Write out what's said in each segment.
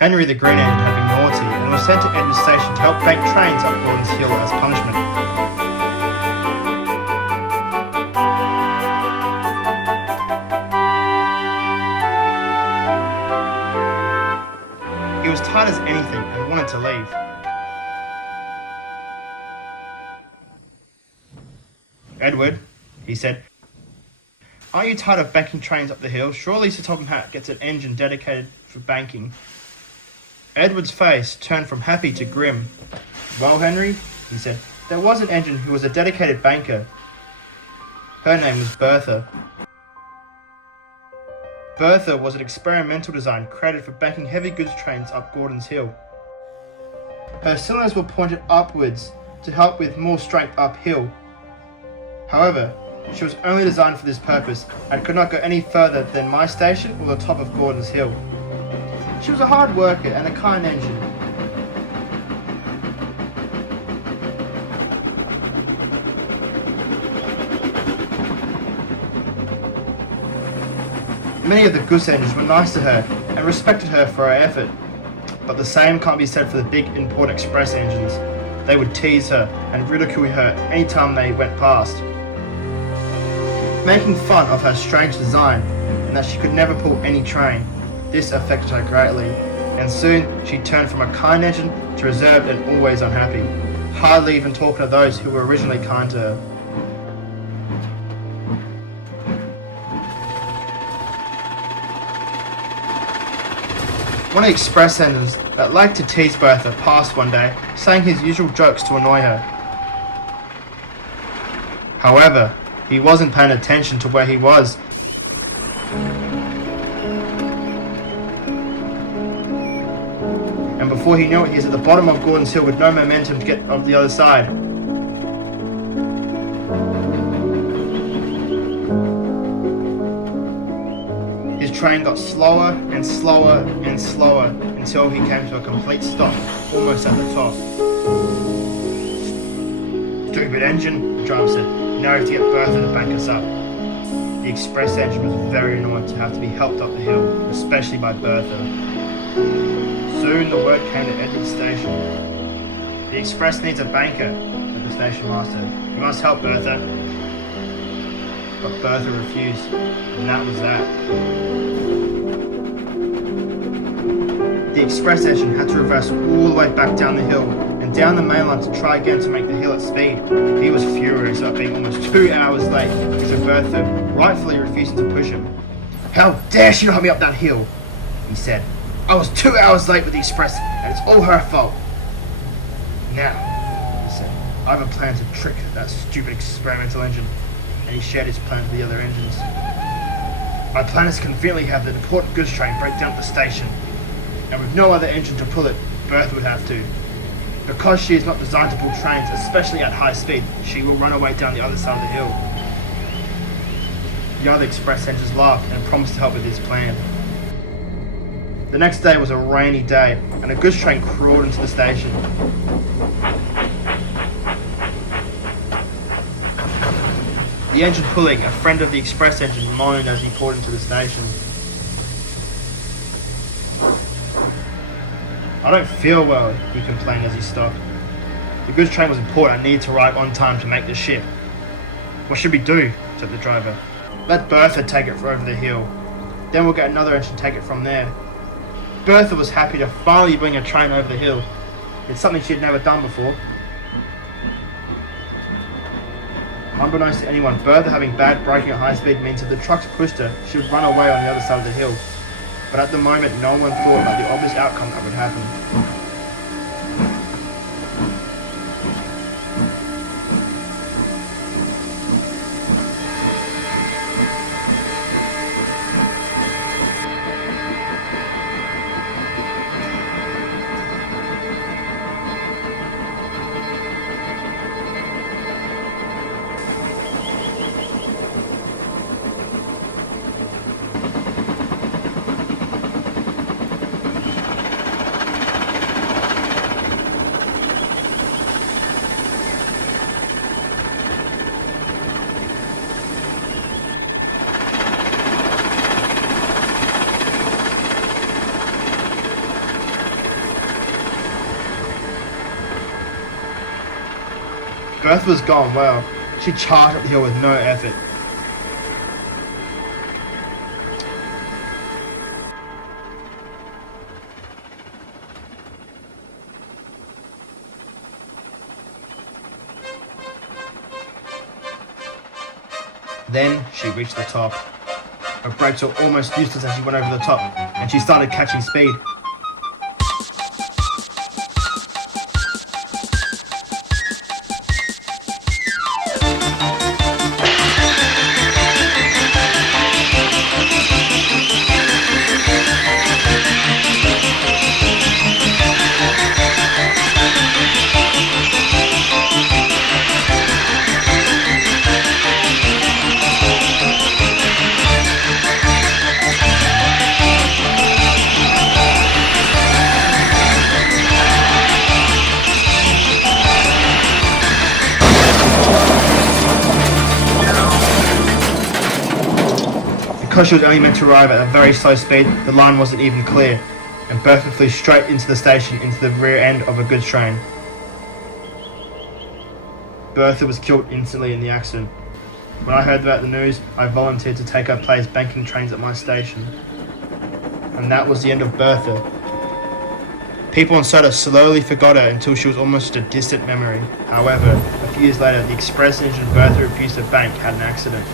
Henry the Green Engine had been naughty and was sent to Edward's station to help bank trains up Gordon's Hill as punishment. He was tired as anything and wanted to leave. "Edward," he said, "aren't you tired of banking trains up the hill? Surely Sir Topham Hatt gets an engine dedicated for banking." Edward's face turned from happy to grim. "Well, Henry," he said, "there was an engine who was a dedicated banker. Her name was Bertha. Bertha was an experimental design created for banking heavy goods trains up Gordon's Hill. Her cylinders were pointed upwards to help with more strength uphill. However, she was only designed for this purpose and could not go any further than my station or the top of Gordon's Hill. She was a hard worker and a kind engine. Many of the goods engines were nice to her and respected her for her effort, but the same can't be said for the big important express engines. They would tease her and ridicule her any time they went past, making fun of her strange design and that she could never pull any train. This affected her greatly, and soon she turned from a kind engine to reserved and always unhappy, hardly even talking to those who were originally kind to her. One of the express engines that liked to tease Bertha passed one day, saying his usual jokes to annoy her. However, he wasn't paying attention to where he was. And before he knew it, he was at the bottom of Gordon's Hill with no momentum to get on the other side. His train got slower and slower and slower until he came to a complete stop, almost at the top. "Stupid engine," the driver said. "Now we have to get Bertha to bank us up." The express engine was very annoyed to have to be helped up the hill, especially by Bertha. Soon the word came to Edward's station. "The express needs a banker," said the station master. "You must help Bertha." But Bertha refused, and that was that. The express engine had to reverse all the way back down the hill and down the main line to try again to make the hill at speed. He was furious about being almost 2 hours late because of Bertha rightfully refusing to push him. "How dare she not help me up that hill?" he said. "I was 2 hours late with the express and it's all her fault." "Now," he said, "I have a plan to trick that stupid experimental engine," and he shared his plan with the other engines. "My plan is to conveniently have the important goods train break down at the station, and with no other engine to pull it, Bertha would have to. Because she is not designed to pull trains, especially at high speed, she will run away down the other side of the hill." The other express engines laughed and promised to help with his plan. The next day was a rainy day, and a goods train crawled into the station. The engine pulling, a friend of the express engine, moaned as he pulled into the station. "I don't feel well," he complained as he stopped. "The goods train was important. I needed to arrive on time to make the ship." "What should we do?" said the driver. "Let Bertha take it over the hill. Then we'll get another engine to take it from there." Bertha was happy to finally bring a train over the hill. It's something she had never done before. Unbeknownst to anyone, Bertha having bad braking at high speed means if the trucks pushed her, she would run away on the other side of the hill. But at the moment, no one thought about the obvious outcome that would happen. Bertha was gone well. She charged up the hill with no effort. Then she reached the top. Her brakes were almost useless as she went over the top, and she started catching speed. Because she was only meant to arrive at a very slow speed, the line wasn't even clear, and Bertha flew straight into the station into the rear end of a goods train. Bertha was killed instantly in the accident. When I heard about the news, I volunteered to take her place banking trains at my station. And that was the end of Bertha. People in Sodor slowly forgot her until she was almost a distant memory. However, a few years later, the express engine Bertha refused to bank had an accident.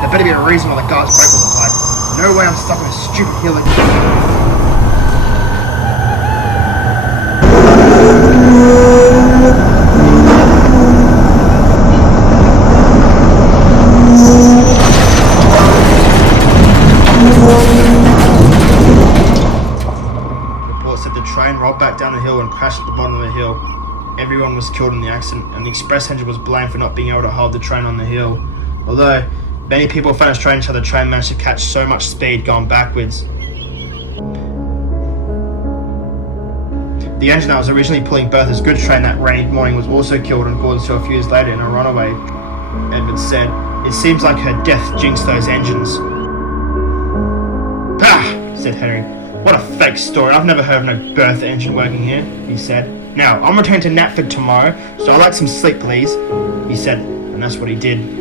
There better be a reason why the guard's brake was applied. No way I'm stuck on a stupid hill again. Reports said the train rolled back down the hill and crashed at the bottom of the hill. Everyone was killed in the accident, and the express engine was blamed for not being able to hold the train on the hill. Although many people found it strange how the train managed to catch so much speed going backwards. The engine that was originally pulling Bertha's goods train that rainy morning was also killed in Gorden a few years later in a runaway. Edward said, "It seems like her death jinxed those engines." "Pah!" said Henry. "What a fake story. I've never heard of no Bertha engine working here," he said. "Now, I'm returning to Knapford tomorrow, so I'd like some sleep, please," he said, and that's what he did.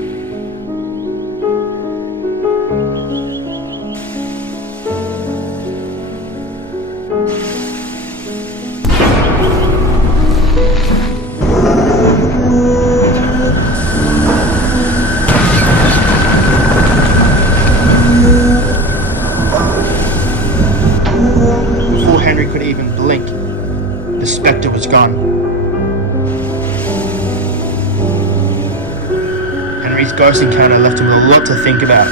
Could even blink, the spectre was gone. Henry's ghost encounter left him with a lot to think about.